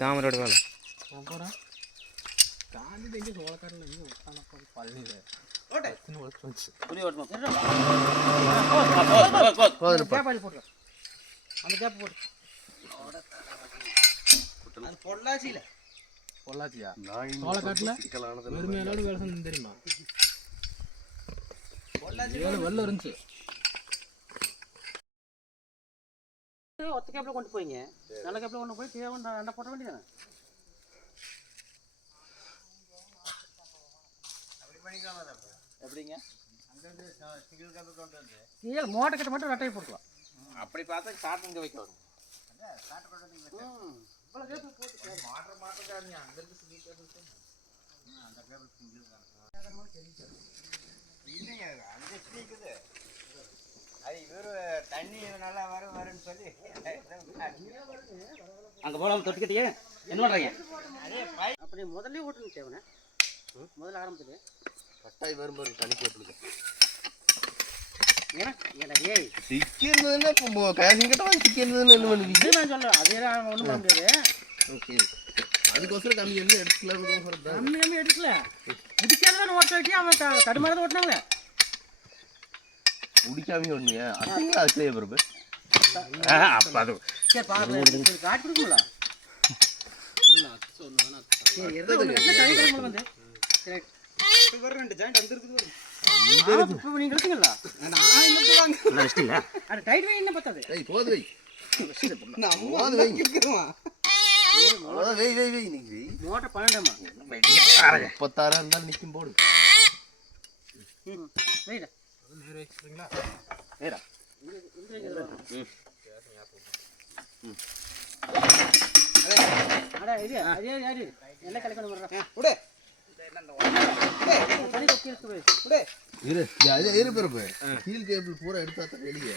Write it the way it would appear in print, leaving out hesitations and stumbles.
தாமரோட வேலை பொள்ளாச்சியா சோளக்காட்டுல வெறுமையான வேலை செஞ்சு தெரியுமா? வெள்ளம் இருந்துச்சு. ஒத்த கேப்ல கொண்டு போயிங்க, நல்ல கேப்ல கொண்டு போய் ரெண்டா போட்ட வேண்டியதானே? எப்படிங்க மோட்டர் கிட்ட மட்டும் ரெட்டையை போட்டுக்கலாம். அப்படி பார்த்தா ஸ்டார்ட் இங்கே வைக்கணும். தண்ணி நல்லா வரும்னு சொல்லி அங்கே போகலாம். தொட்டிக்கிட்டே என்ன பண்ணுறீங்க? அப்படி முதல்ல ஓட்டுங்க தேவனே, முதல்ல ஆரம்பிச்சது கட்டாய் வரும் தண்ணி போட்டுருங்க. அதுக்கோசரம் கம்மி எடுக்கல குடிக்காதான் ஓட்ட வச்சு அவன் தடுமாறத ஓட்டினாங்களே. குடிக்காம ஓடுனியா? அதுங்களா அதுலயே பிறப்பு காட்டி கொடுக்குங்களா? நீங்க இருக்குங்களா? டைட் வை என்ன பத்தாது. மோட்டர் 12 36 இருந்தாலும் நிற்கும் போடு. என்ன கிடைக்கணும்? கீழ் கேபிள் பூரா எடுத்தா வெளியே